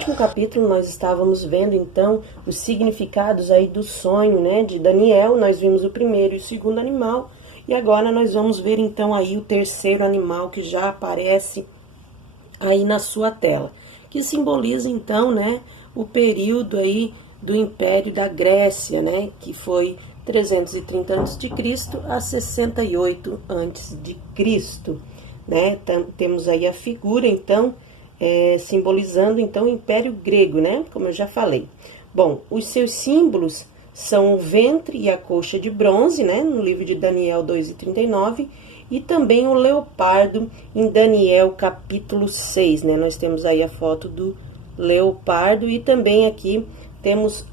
último capítulo nós estávamos vendo então os significados aí do sonho, né, de Daniel. Nós vimos o primeiro e o segundo animal, e agora nós vamos ver então aí o terceiro animal que já aparece aí na sua tela, que simboliza então, né, o período aí do Império da Grécia, né, que foi 330 a.C. a 68 a.C., né? Temos aí a figura então simbolizando então o Império Grego, né, como eu já falei. Bom, os seus símbolos são o ventre e a coxa de bronze, né, no livro de Daniel 2:39, e também o leopardo em Daniel capítulo 6, né? Nós temos aí a foto do leopardo e também aqui temos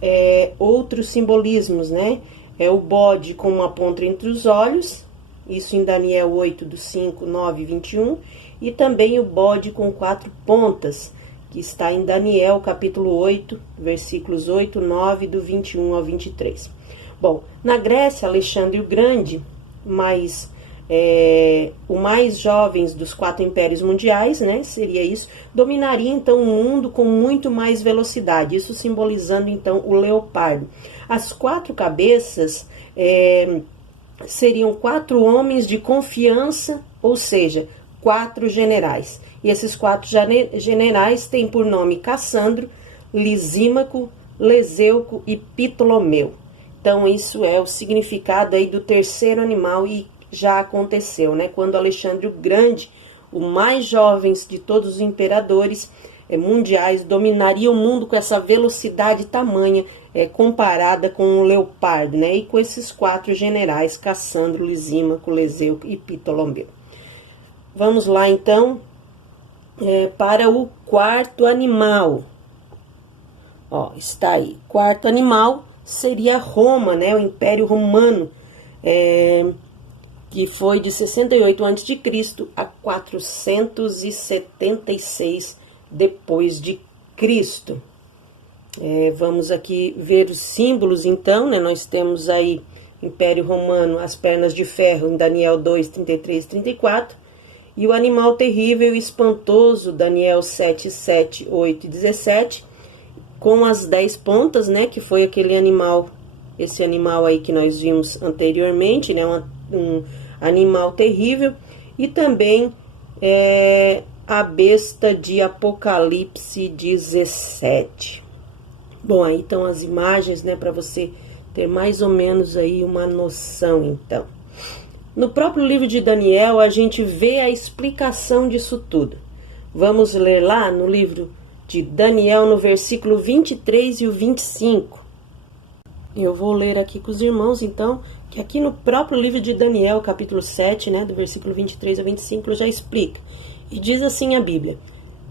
outros simbolismos, né? É o bode com uma ponta entre os olhos, isso em Daniel 8, do 5, 9 e 21, e também o bode com 4 pontas, que está em Daniel capítulo 8, versículos 8, 9, do 21 ao 23. Bom, na Grécia, Alexandre o Grande, o mais jovens dos 4 impérios mundiais, né, seria isso, dominaria então o mundo com muito mais velocidade, isso simbolizando então o leopardo. As 4 cabeças seriam 4 homens de confiança, ou seja, 4 generais. E esses 4 generais têm por nome Cassandro, Lisímaco, Leseuco e Ptolomeu. Então isso é o significado aí do terceiro animal, e já aconteceu, né? Quando Alexandre o Grande, o mais jovem de todos os imperadores mundiais, dominaria o mundo com essa velocidade tamanha, comparada com o leopardo, né? E com esses 4 generais, Cassandro, Lisímaco, Leseuco e Ptolomeu. Vamos lá, então, para o quarto animal. Ó, está aí. Quarto animal seria Roma, né? O Império Romano, que foi de 68 a.C. a 476 depois de Cristo. Vamos aqui ver os símbolos, então, né? Nós temos aí Império Romano, as pernas de ferro, em Daniel 2, 33 e 34, e o animal terrível e espantoso, Daniel 7, 7, 8 e 17, com as 10 pontas, né? Que foi aquele animal, esse animal aí que nós vimos anteriormente, né? Um animal terrível, e também a besta de Apocalipse 17. Bom, aí estão as imagens, né, para você ter mais ou menos aí uma noção, então. No próprio livro de Daniel, a gente vê a explicação disso tudo. Vamos ler lá no livro de Daniel, no versículo 23 e o 25. Eu vou ler aqui com os irmãos, então, que aqui no próprio livro de Daniel, capítulo 7, né, do versículo 23 a 25, já explica. E diz assim a Bíblia: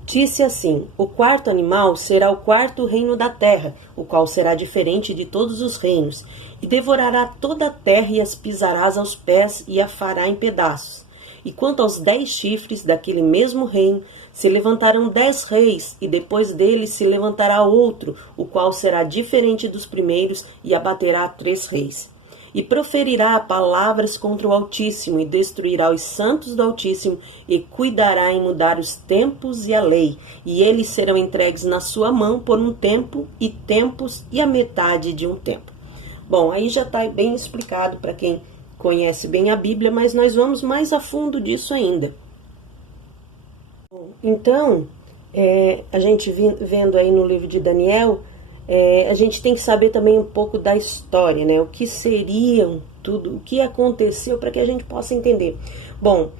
disse assim: o quarto animal será o quarto reino da terra, o qual será diferente de todos os reinos, e devorará toda a terra e as pisarás aos pés e a fará em pedaços. E quanto aos 10 chifres daquele mesmo reino, se levantarão 10 reis, e depois deles se levantará outro, o qual será diferente dos primeiros, e abaterá 3 reis. E proferirá palavras contra o Altíssimo, e destruirá os santos do Altíssimo, e cuidará em mudar os tempos e a lei, e eles serão entregues na sua mão por um tempo, e tempos, e a metade de um tempo. Bom, aí já está bem explicado para quem conhece bem a Bíblia, mas nós vamos mais a fundo disso ainda. Então, a gente vendo aí no livro de Daniel, a gente tem que saber também um pouco da história, né? O que seriam tudo, o que aconteceu, para que a gente possa entender. Bom,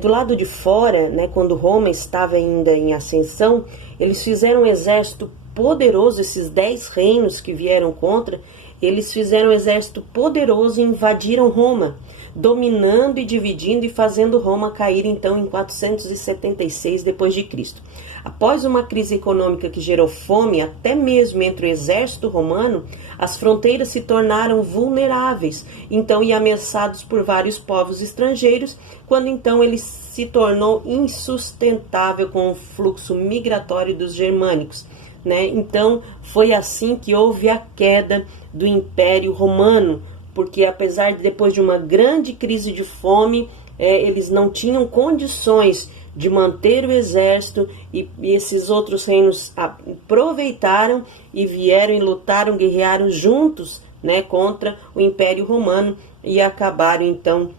do lado de fora, né, quando Roma estava ainda em ascensão, eles fizeram um exército poderoso, esses 10 reinos que vieram contra, eles fizeram um exército poderoso e invadiram Roma, dominando e dividindo e fazendo Roma cair então em 476 depois de Cristo. Após uma crise econômica que gerou fome até mesmo entre o exército romano, as fronteiras se tornaram vulneráveis, então e ameaçados por vários povos estrangeiros, quando então ele se tornou insustentável com o fluxo migratório dos germânicos, né? Então foi assim que houve a queda do Império Romano, porque apesar de depois de uma grande crise de fome, eles não tinham condições de manter o exército, e esses outros reinos aproveitaram e vieram e lutaram, guerrearam juntos, né, contra o Império Romano, e acabaram então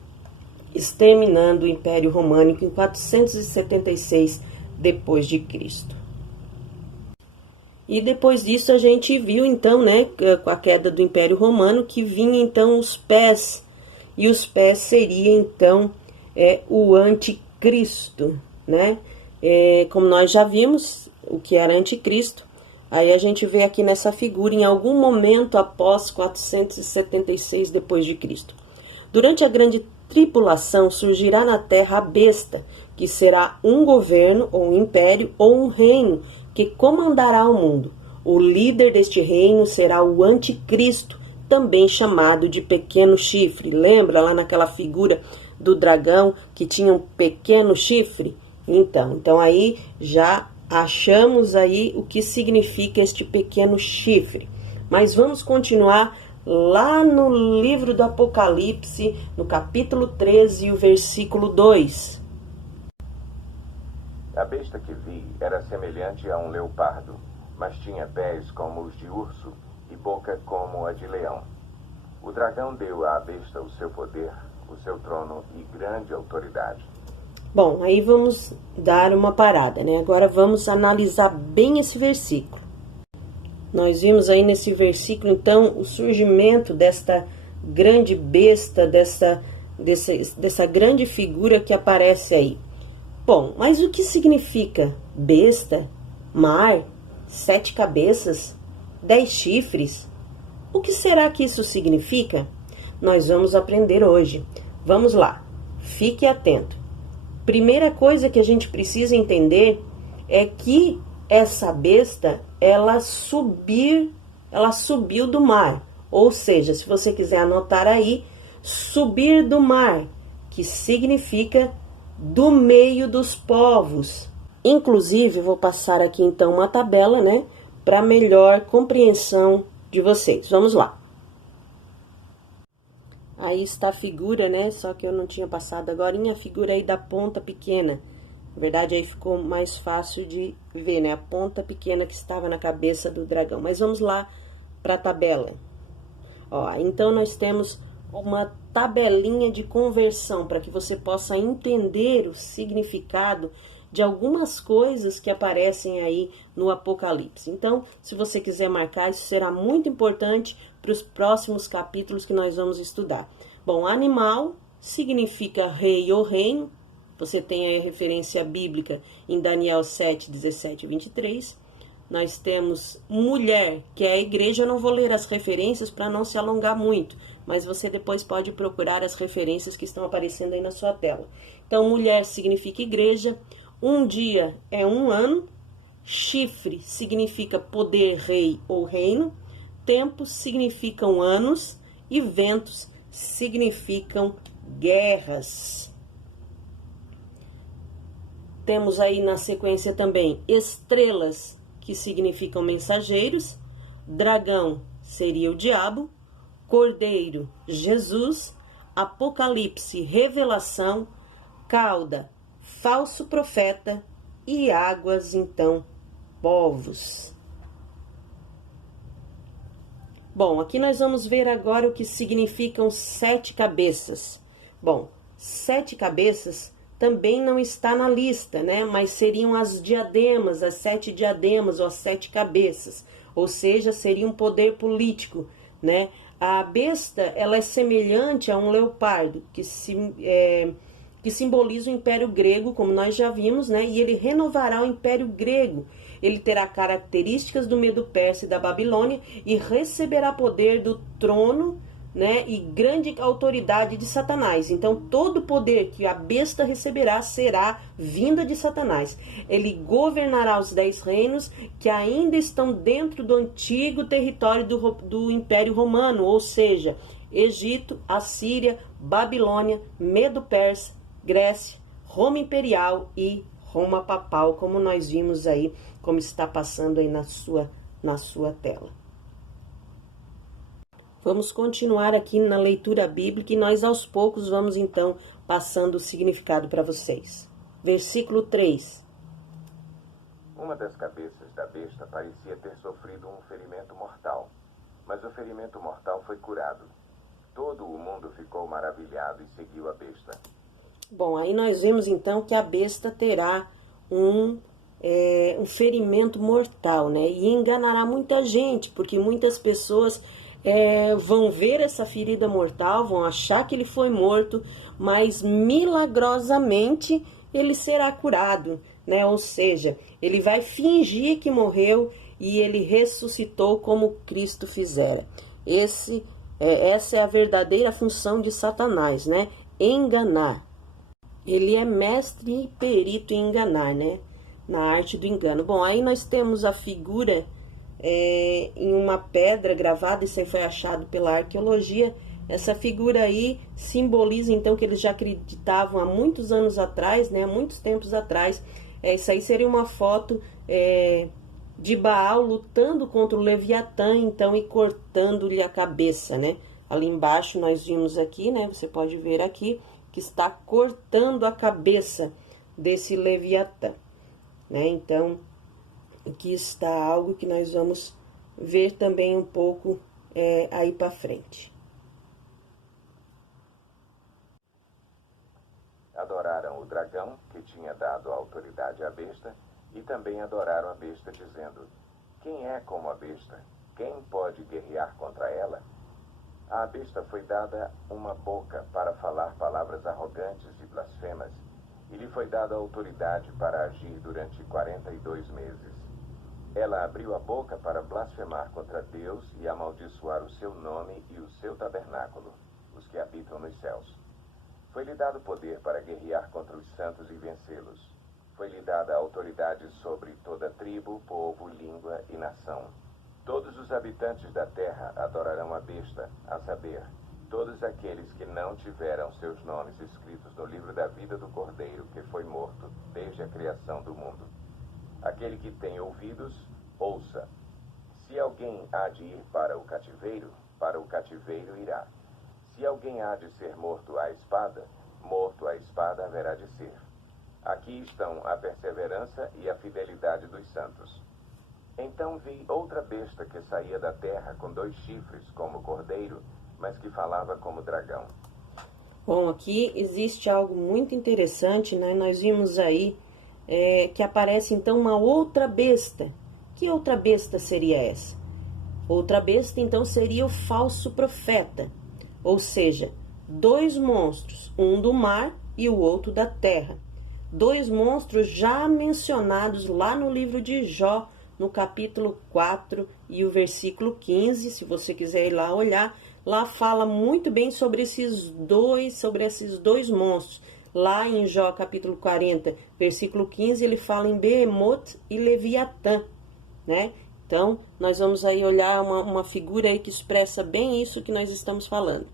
exterminando o Império Românico em 476 depois de Cristo. E depois disso a gente viu então, né, com a queda do Império Romano, que vinha então os pés, e os pés seria então o anticristo, né? Como nós já vimos o que era anticristo, aí a gente vê aqui nessa figura em algum momento após 476 depois de Cristo. Durante a grande tribulação surgirá na terra a besta, que será um governo ou um império ou um reino que comandará o mundo. O líder deste reino será o anticristo, também chamado de pequeno chifre. Lembra lá naquela figura do dragão que tinha um pequeno chifre? Então aí já achamos aí o que significa este pequeno chifre. Mas vamos continuar lá no livro do Apocalipse, no capítulo 13, o versículo 2. A besta que vi era semelhante a um leopardo, mas tinha pés como os de urso e boca como a de leão. O dragão deu à besta o seu poder, o seu trono e grande autoridade. Bom, aí vamos dar uma parada, né? Agora vamos analisar bem esse versículo. Nós vimos aí nesse versículo, então, o surgimento desta grande besta, dessa grande figura que aparece aí. Bom, mas o que significa besta, mar, 7 cabeças, 10 chifres? O que será que isso significa? Nós vamos aprender hoje. Vamos lá, fique atento. Primeira coisa que a gente precisa entender é que essa besta, ela subiu do mar. Ou seja, se você quiser anotar aí, subir do mar, que significa do meio dos povos. Inclusive, vou passar aqui então uma tabela, né, para melhor compreensão de vocês. Vamos lá. Aí está a figura, né, só que eu não tinha passado agora, a figura aí da ponta pequena. Na verdade, aí ficou mais fácil de ver, né, a ponta pequena que estava na cabeça do dragão. Mas vamos lá para a tabela. Ó, então nós temos uma tabelinha de conversão para que você possa entender o significado de algumas coisas que aparecem aí no Apocalipse. Então, se você quiser marcar, isso será muito importante para os próximos capítulos que nós vamos estudar. Bom, animal significa rei ou reino. Você tem aí a referência bíblica em Daniel 7, 17 e 23. Nós temos mulher, que é a igreja. Eu não vou ler as referências para não se alongar muito, mas você depois pode procurar as referências que estão aparecendo aí na sua tela. Então, mulher significa igreja, um dia é um ano, chifre significa poder, rei ou reino, tempos significam anos e ventos significam guerras. Temos aí na sequência também estrelas, que significam mensageiros, dragão seria o diabo, cordeiro, Jesus, Apocalipse, revelação, cauda, falso profeta e águas, então, povos. Bom, aqui nós vamos ver agora o que significam 7 cabeças. Bom, 7 cabeças também não está na lista, né? Mas seriam as diademas, as 7 diademas ou as 7 cabeças. Ou seja, seria um poder político, né? A besta, ela é semelhante a um leopardo, que simboliza o Império Grego, como nós já vimos, né? E ele renovará o Império Grego. Ele terá características do Medo-Persa e da Babilônia e receberá poder do trono, né, e grande autoridade de Satanás. Então, todo o poder que a besta receberá será vinda de Satanás. Ele governará os 10 reinos que ainda estão dentro do antigo território do Império Romano, ou seja, Egito, Assíria, Babilônia, Medo-Persa, Grécia, Roma Imperial e Roma Papal, como nós vimos aí, como está passando aí na sua tela. Vamos continuar aqui na leitura bíblica e nós aos poucos vamos então passando o significado para vocês. versículo 3. Uma das cabeças da besta parecia ter sofrido um ferimento mortal, mas o ferimento mortal foi curado. Todo o mundo ficou maravilhado e seguiu a besta. Bom, aí nós vemos então que a besta terá um ferimento mortal, né? E enganará muita gente, porque muitas pessoas vão ver essa ferida mortal, vão achar que ele foi morto, mas milagrosamente ele será curado, né? Ou seja, ele vai fingir que morreu e ele ressuscitou como Cristo fizera. Essa é a verdadeira função de Satanás, né? Enganar. Ele é mestre e perito em enganar, né? Na arte do engano. Bom, aí nós temos a figura em uma pedra gravada, isso aí foi achado pela arqueologia. Essa figura aí simboliza então que eles já acreditavam há muitos anos atrás, né? Há muitos tempos atrás. Isso aí seria uma foto de Baal lutando contra o Leviatã, então, e cortando-lhe a cabeça, né? Ali embaixo nós vimos aqui, né? Você pode ver aqui que está cortando a cabeça desse Leviatã, né? Então, aqui está algo que nós vamos ver também um pouco aí para frente. Adoraram o dragão, que tinha dado autoridade à besta, e também adoraram a besta, dizendo: quem é como a besta? Quem pode guerrear contra ela? À besta foi dada uma boca para falar palavras arrogantes e blasfemas, e lhe foi dada autoridade para agir durante 42 meses. Ela abriu a boca para blasfemar contra Deus e amaldiçoar o seu nome e o seu tabernáculo, os que habitam nos céus. Foi-lhe dado poder para guerrear contra os santos e vencê-los. Foi-lhe dada autoridade sobre toda tribo, povo, língua e nação. Todos os habitantes da terra adorarão a besta, a saber, todos aqueles que não tiveram seus nomes escritos no livro da vida do Cordeiro, que foi morto desde a criação do mundo. Aquele que tem ouvidos, ouça. Se alguém há de ir para o cativeiro irá. Se alguém há de ser morto à espada haverá de ser. Aqui estão a perseverança e a fidelidade dos santos. Então vi outra besta que saía da terra com 2 chifres como o cordeiro, mas que falava como dragão. Bom, aqui existe algo muito interessante, né? Nós vimos aí que aparece então uma outra besta. Que outra besta seria essa? Outra besta então seria o falso profeta, ou seja, 2 monstros, um do mar e o outro da terra. 2 monstros já mencionados lá no livro de Jó, no capítulo 4 e o versículo 15, se você quiser ir lá olhar, lá fala muito bem sobre esses dois monstros. Lá em Jó capítulo 40, versículo 15, ele fala em Behemoth e Leviatã, né? Então, nós vamos aí olhar uma figura aí que expressa bem isso que nós estamos falando.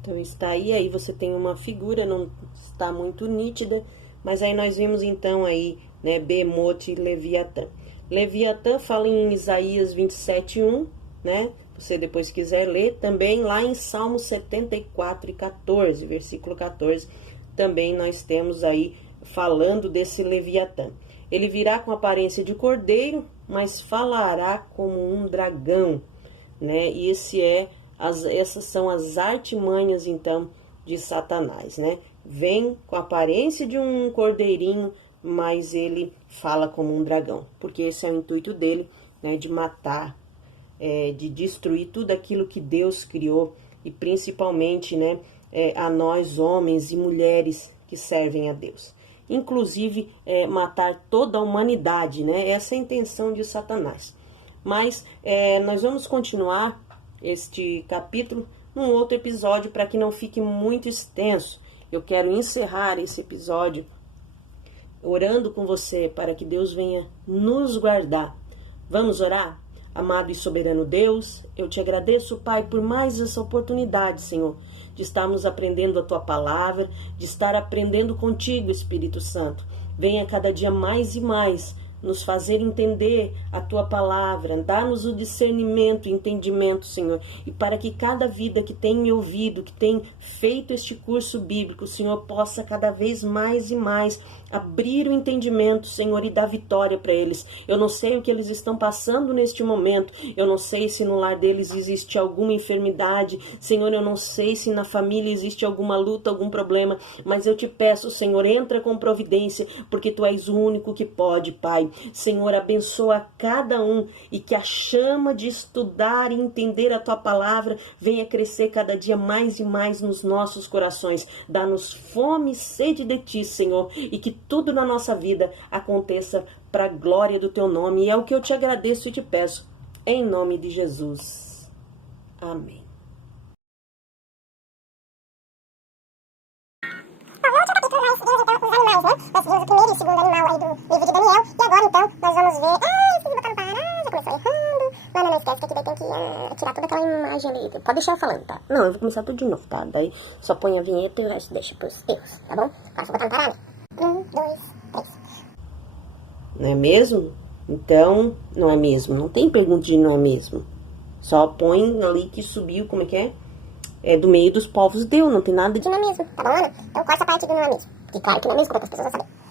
Então, está aí você tem uma figura, não está muito nítida, mas aí nós vimos então aí, né, Behemoth e Leviatã. Leviatã fala em Isaías 27:1, né? Você depois quiser ler, também lá em Salmo 74 e 14, versículo 14, também nós temos aí falando desse Leviatã. Ele virá com aparência de cordeiro, mas falará como um dragão, né? E essas são as artimanhas então de Satanás, né? Vem com a aparência de um cordeirinho, mas ele fala como um dragão, porque esse é o intuito dele, né, de matar, de destruir tudo aquilo que Deus criou, e principalmente, né, a nós homens e mulheres que servem a Deus. Inclusive, matar toda a humanidade, né? Essa é a intenção de Satanás. Mas nós vamos continuar este capítulo num outro episódio, para que não fique muito extenso. Eu quero encerrar esse episódio orando com você para que Deus venha nos guardar. Vamos orar? Amado e soberano Deus, eu te agradeço, Pai, por mais essa oportunidade, Senhor, de estarmos aprendendo a Tua palavra, de estar aprendendo contigo, Espírito Santo. Venha cada dia mais e mais nos fazer entender a Tua palavra, dá-nos o discernimento, o entendimento, Senhor, e para que cada vida que tem me ouvido, que tem feito este curso bíblico, Senhor, possa cada vez mais e mais abrir o entendimento, Senhor, e dar vitória para eles. Eu não sei o que eles estão passando neste momento, eu não sei se no lar deles existe alguma enfermidade, Senhor, eu não sei se na família existe alguma luta, algum problema, mas eu te peço, Senhor, entra com providência, porque Tu és o único que pode, Pai. Senhor, abençoa cada um e que a chama de estudar e entender a Tua palavra venha crescer cada dia mais e mais nos nossos corações. Dá-nos fome e sede de Ti, Senhor, e que tudo na nossa vida aconteça para a glória do Teu nome. E é o que eu te agradeço e te peço, em nome de Jesus. Amém. Nós vimos o primeiro e o segundo animal aí do livro de Daniel. E agora, então, nós vamos ver... Ai, vocês botaram parar, já começou errando. Não esquece que aqui daí tem que tirar toda aquela imagem ali. Pode deixar eu falando, tá? Não, eu vou começar tudo de novo, tá? Daí só põe a vinheta e o resto deixa pros erros, Tá bom? Agora só botar no parar, né? 1, 2, 3. Não é mesmo? Então, não é mesmo. Não tem pergunta de não é mesmo. Só põe ali que subiu, como é que é? É do meio dos povos deu, não tem nada de... Não é mesmo, tá bom, Ana? Então corta a parte do não é mesmo. Porque claro que não é mesmo, para outras pessoas saberem.